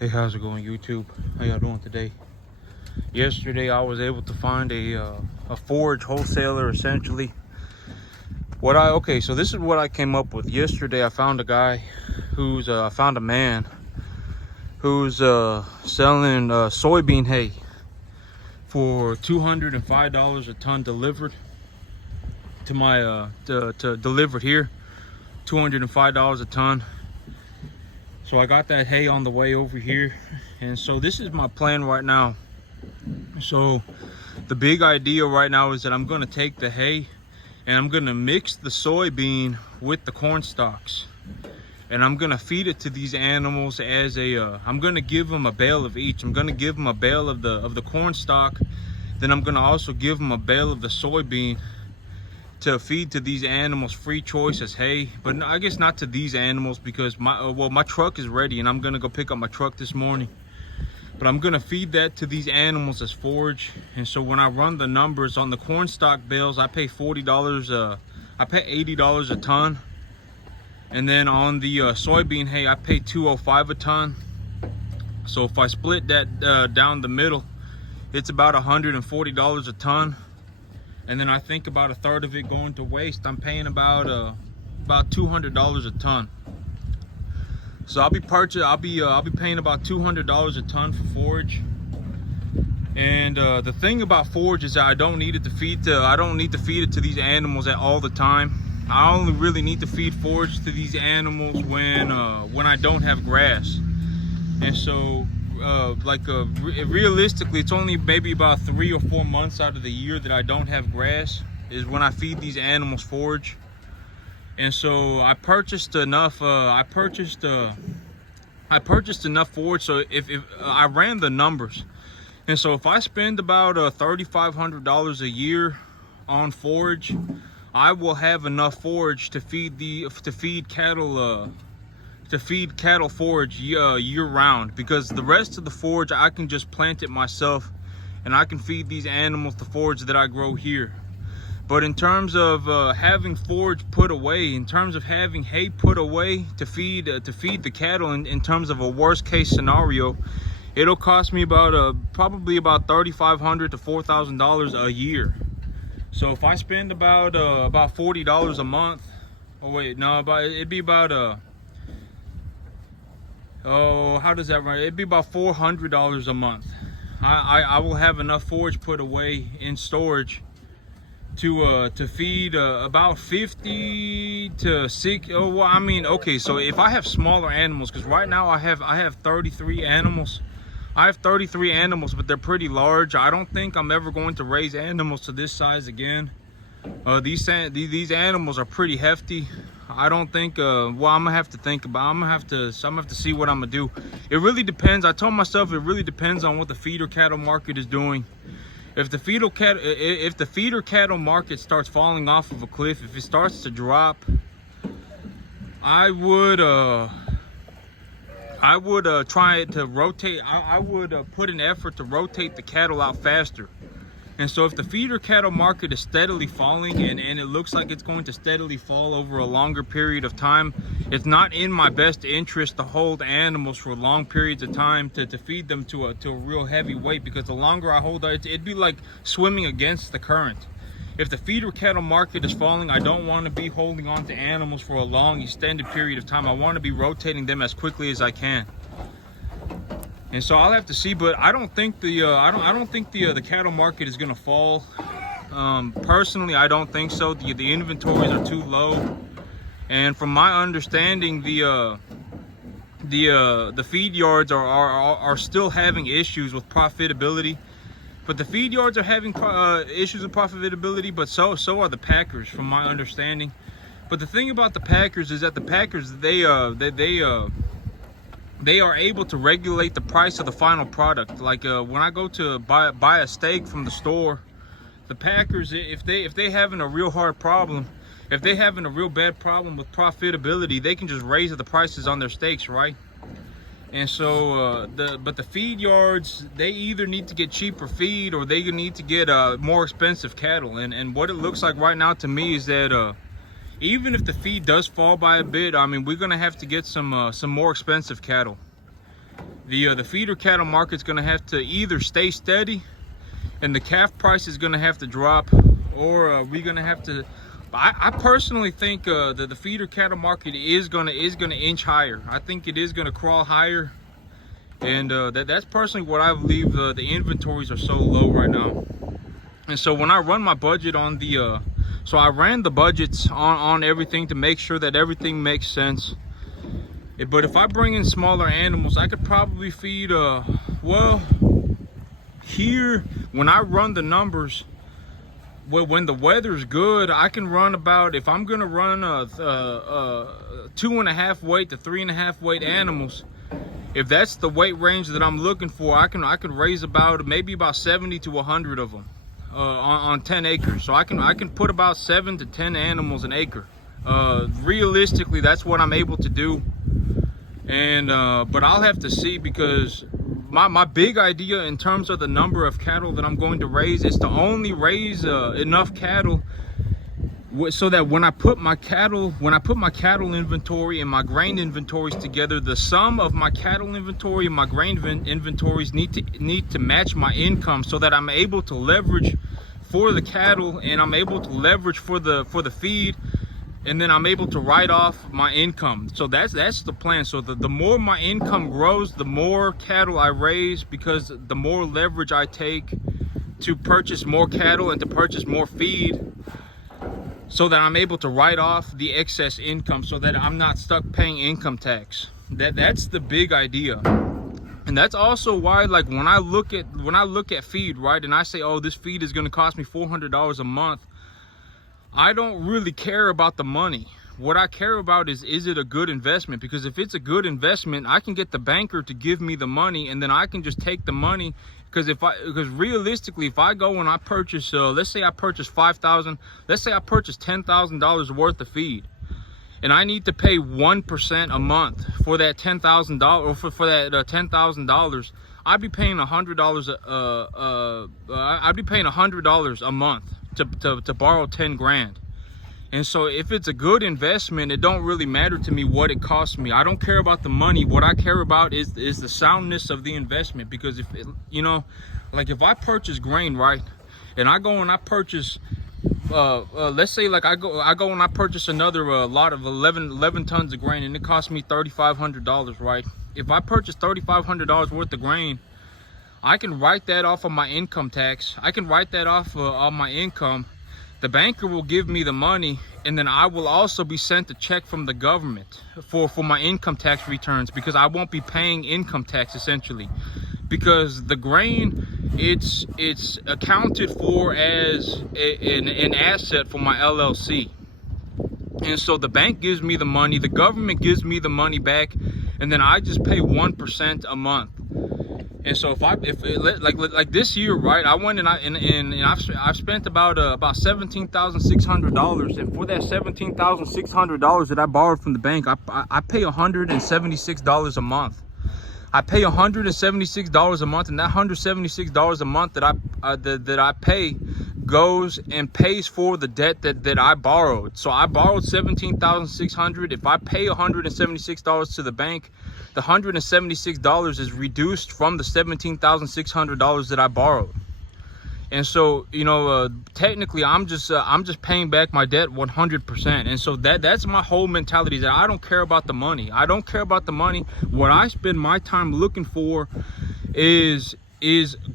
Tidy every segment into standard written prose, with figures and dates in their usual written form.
Hey, how's it going, YouTube? How y'all doing today? Yesterday I was able to find a forage wholesaler, essentially. So this is what I came up with. Yesterday I found a guy who's found a man who's selling soybean hay for $205 a ton, delivered to my delivered here. $205 a ton. So I got that hay on the way over here, and so this is my plan right now. So the big idea right now is that I'm going to take the hay and I'm going to mix the soybean with the corn stalks, and I'm going to feed it to these animals as I'm going to give them a bale of each. I'm going to give them a bale of the corn stalk, then I'm going to also give them a bale of the soybean to feed to these animals, free choice as hay. But I guess not to these animals, because my truck is ready and I'm gonna go pick up my truck this morning. But I'm gonna feed that to these animals as forage. And so when I run the numbers on the corn stalk bales, I pay $40, I pay $80 a ton. And then on the soybean hay, I pay $205 a ton. So if I split that down the middle, it's about $140 a ton. And then I think about a third of it going to waste. I'm paying about $200 a ton. So I'll be paying about $200 a ton for forage. And the thing about forage is that I don't need to feed it to these animals all the time. I only really need to feed forage to these animals when I don't have grass. And so realistically, it's only maybe about 3 or 4 months out of the year that I don't have grass is when I feed these animals forage. And so I purchased enough forage. So if I ran the numbers, and so if I spend about $3,500 a year on forage, I will have enough forage to feed cattle forage year round, because the rest of the forage I can just plant it myself and I can feed these animals the forage that I grow here. But in terms of having forage put away, in terms of having hay put away to feed the cattle, in terms of a worst case scenario, it'll cost me probably about $3,500 to $4,000 a year. So if I spend about $40 a month, it'd be about how does that run? It'd be about $400 a month. I will have enough forage put away in storage to feed about 50 to 60. Okay, so if I have smaller animals, because right now I have 33 animals. I have 33 animals, but they're pretty large. I don't think I'm ever going to raise animals to this size again. These animals are pretty hefty. I don't think I'm gonna have to see what I'm gonna do. It really depends. I told myself it really depends on what the feeder cattle market is doing. If the feeder cattle market starts falling off of a cliff, if it starts to drop, I would try to rotate. I would put an effort to rotate the cattle out faster. And so if the feeder cattle market is steadily falling, and it looks like it's going to steadily fall over a longer period of time, it's not in my best interest to hold animals for long periods of time to feed them to a real heavy weight, because the longer I hold it, it'd be like swimming against the current. If the feeder cattle market is falling, I don't want to be holding on to animals for a long extended period of time. I want to be rotating them as quickly as I can. And so I'll have to see, but I don't think the cattle market is gonna fall. Personally, I don't think so. The inventories are too low, and from my understanding, the feed yards are still having issues with profitability. But the feed yards are having issues with profitability, but so are the packers, from my understanding. But the thing about the packers is that the packers, they are able to regulate the price of the final product. Like when I go to buy a steak from the store, the packers, if they having a real hard problem, if they having a real bad problem with profitability, they can just raise the prices on their steaks, right? And so but the feed yards, they either need to get cheaper feed or they need to get more expensive cattle. And what it looks like right now to me is that even if the feed does fall by a bit, I mean, we're gonna have to get some more expensive cattle. the feeder cattle market's going to have to either stay steady and the calf price is going to have to drop, or we're going to have to. I personally think that the feeder cattle market is gonna inch higher. I think it is gonna crawl higher, and that's personally what I believe. The inventories are so low right now, and so when I run my budget on the so I ran the budgets on everything to make sure that everything makes sense. But if I bring in smaller animals, I could probably feed well, here when I run the numbers, when the weather's good, I can run about, if I'm gonna run 2.5 weight to 3.5 weight animals, if that's the weight range that I'm looking for, I can raise about maybe about 70 to 100 of them on 10 acres. So I can put about 7 to 10 animals an acre. Realistically, that's what I'm able to do. And but I'll have to see, because my big idea in terms of the number of cattle that I'm going to raise is to only raise enough cattle so that when I put my cattle inventory and my grain inventories together, the sum of my cattle inventory and my grain inventories need to match my income, so that I'm able to leverage for the cattle and I'm able to leverage for the feed, and then I'm able to write off my income. So that's the plan. So the more my income grows, the more cattle I raise, because the more leverage I take to purchase more cattle and to purchase more feed, so that I'm able to write off the excess income, so that I'm not stuck paying income tax. That's the big idea. And that's also why, like, when I look at feed, right, and I say, oh, this feed is going to cost me $400 a month, I don't really care about the money. What I care about is it a good investment? Because if it's a good investment, I can get the banker to give me the money, and then I can just take the money. Because realistically, if I go and I purchase, let's say I purchase $10,000 worth of feed, and I need to pay 1% a month for that $10,000, or for that $10,000, I'd be paying $100. I'd be paying $100 a month to borrow 10 grand. And so if it's a good investment, it don't really matter to me what it costs me. I don't care about the money. What I care about is the soundness of the investment. Because if it, like if I purchase grain, right, and I go and I purchase let's say like I go and I purchase another lot of 11 tons of grain, and it costs me $3,500, right? If I purchase $3,500 worth of grain, I can write that off of my income tax. I can write that off on my income. The banker will give me the money, and then I will also be sent a check from the government for my income tax returns, because I won't be paying income tax, essentially. Because the grain, it's accounted for as an asset for my LLC. And so the bank gives me the money, the government gives me the money back, and then I just pay 1% a month. And so like this year, right, I went and I've spent about $17,600, and for that $17,600 that I borrowed from the bank, I pay $176 a month. I pay $176 a month, and that $176 a month that I pay goes and pays for the debt that I borrowed. So I borrowed $17,600. If I pay $176 to the bank, the $176 is reduced from the $17,600 that I borrowed. And so, technically I'm just paying back my debt 100%. And so that's my whole mentality, that I don't care about the money. I don't care about the money. What I spend my time looking for is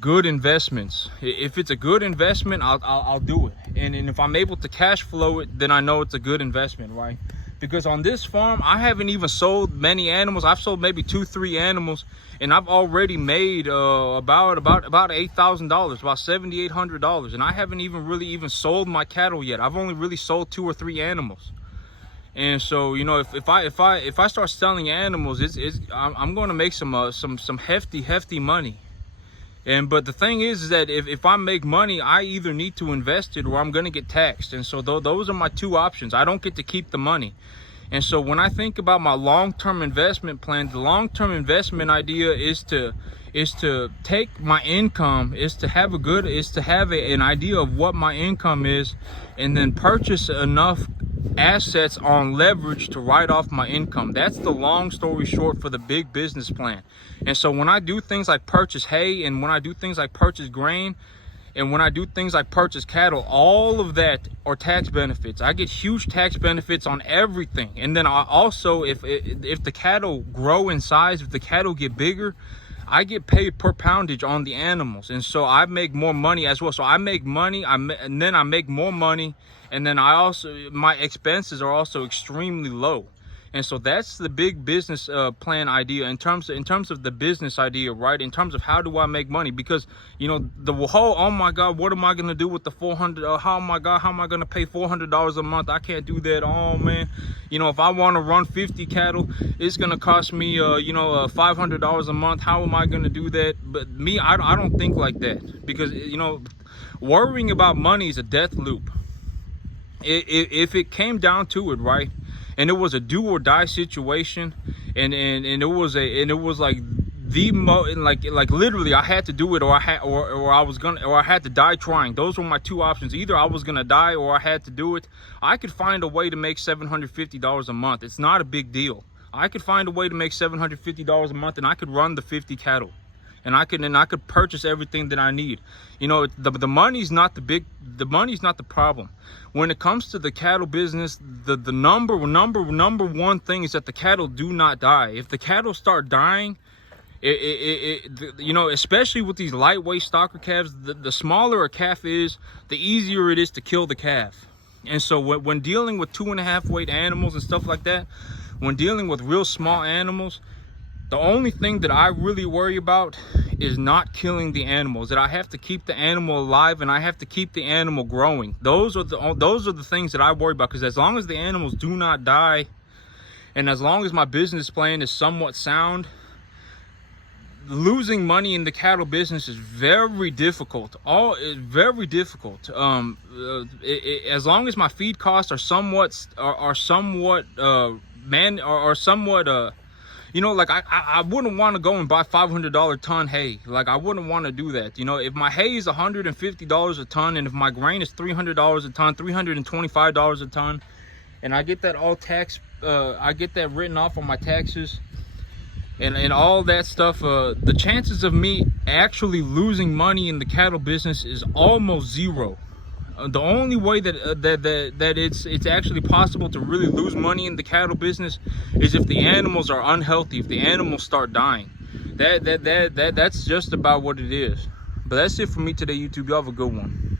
good investments. If it's a good investment, I'll do it. And if I'm able to cash flow it, then I know it's a good investment, right? Because on this farm, I haven't even sold many animals. I've sold maybe 2-3 animals, and I've already made about $8,000, about $7,800, and I haven't even sold my cattle yet. I've only really sold 2 or 3 animals. And so, if I start selling animals, I'm going to make some hefty money. But the thing is that if I make money, I either need to invest it or I'm going to get taxed. And so those are my 2 options. I don't get to keep the money. And so when I think about my long-term investment plan, the long-term investment idea is to take my income, is to have an idea of what my income is, and then purchase enough assets on leverage to write off my income. That's the long story short for the big business plan. And so when I do things like purchase hay, and when I do things like purchase grain, and when I do things like purchase cattle, all of that are tax benefits. I get huge tax benefits on everything. And then I also, if the cattle grow in size, if the cattle get bigger, I get paid per poundage on the animals. And so I make more money as well. So I make money, and then I make more money. And then my expenses are also extremely low. And so that's the big business plan idea in terms of the business idea, right? In terms of how do I make money? Because, you know, the whole, oh my God, what am I going to do with the 400? How am I going to pay $400 a month? I can't do that. Oh man, you know, if I want to run 50 cattle, it's going to cost me, $500 a month. How am I going to do that? But me, I don't think like that, because, you know, worrying about money is a death loop. If it came down to it, right, and it was a do or die situation, and it was like literally I had to do it, or I had to die trying. Those were my two options. Either I was gonna die or I had to do it. I could find a way to make $750 a month. It's not a big deal. I could find a way to make $750 a month, and I could run the 50 cattle. And I could purchase everything that I need. You know, the money's not the money's not the problem. When it comes to the cattle business, the number one thing is that the cattle do not die. If the cattle start dying, you know, especially with these lightweight stocker calves, the smaller a calf is, the easier it is to kill the calf. And so when dealing with 2.5 weight animals and stuff like that, when dealing with real small animals, the only thing that I really worry about is not killing the animals. That I have to keep the animal alive, and I have to keep the animal growing. Those are the things that I worry about, because as long as the animals do not die, and as long as my business plan is somewhat sound, losing money in the cattle business is very difficult. Very difficult. As long as my feed costs are somewhat you know, like I wouldn't want to go and buy $500 ton hay. Like, I wouldn't want to do that. You know, if my hay is $150 a ton, and if my grain is $300 a ton, $325 a ton, and I get that all tax, I get that written off on my taxes, and all that stuff, the chances of me actually losing money in the cattle business is almost zero. The only way that it's actually possible to really lose money in the cattle business is if the animals are unhealthy, if the animals start dying. That's just about what it is. But that's it for me today, YouTube. Y'all have a good one.